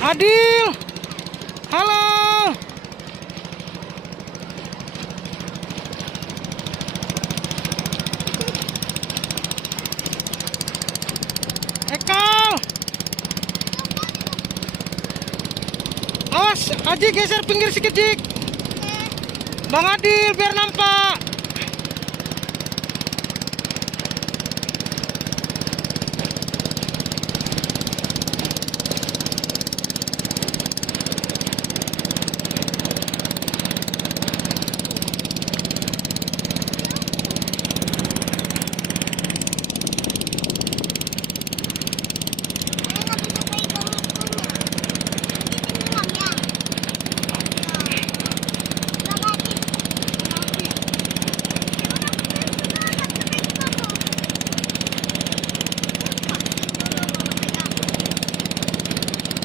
Adil, halo. Eka, awas, Aji geser pinggir sedikit, Jik. Bang Adil, biar nampak.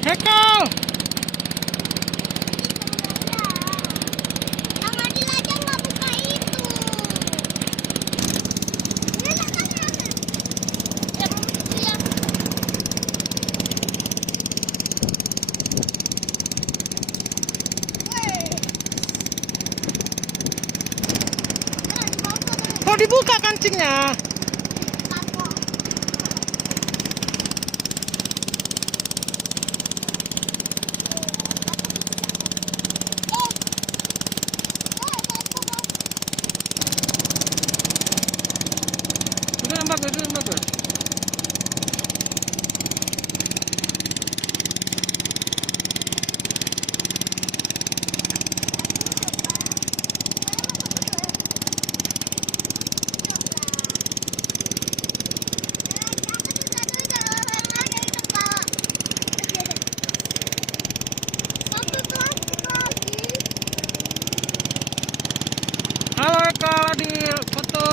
Hekal. Bang Adil aja nggak buka itu. Oh, dibuka kancingnya. Itu yang bagus, itu yang bagus. Halo Eka, Adil, foto.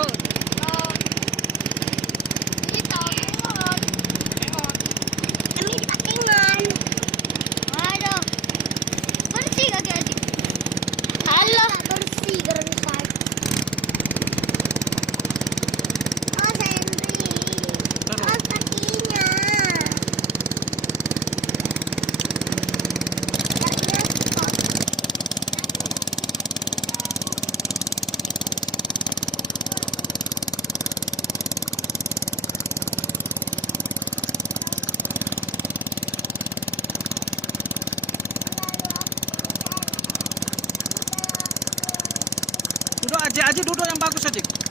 Duduk aja duduk yang bagus aja.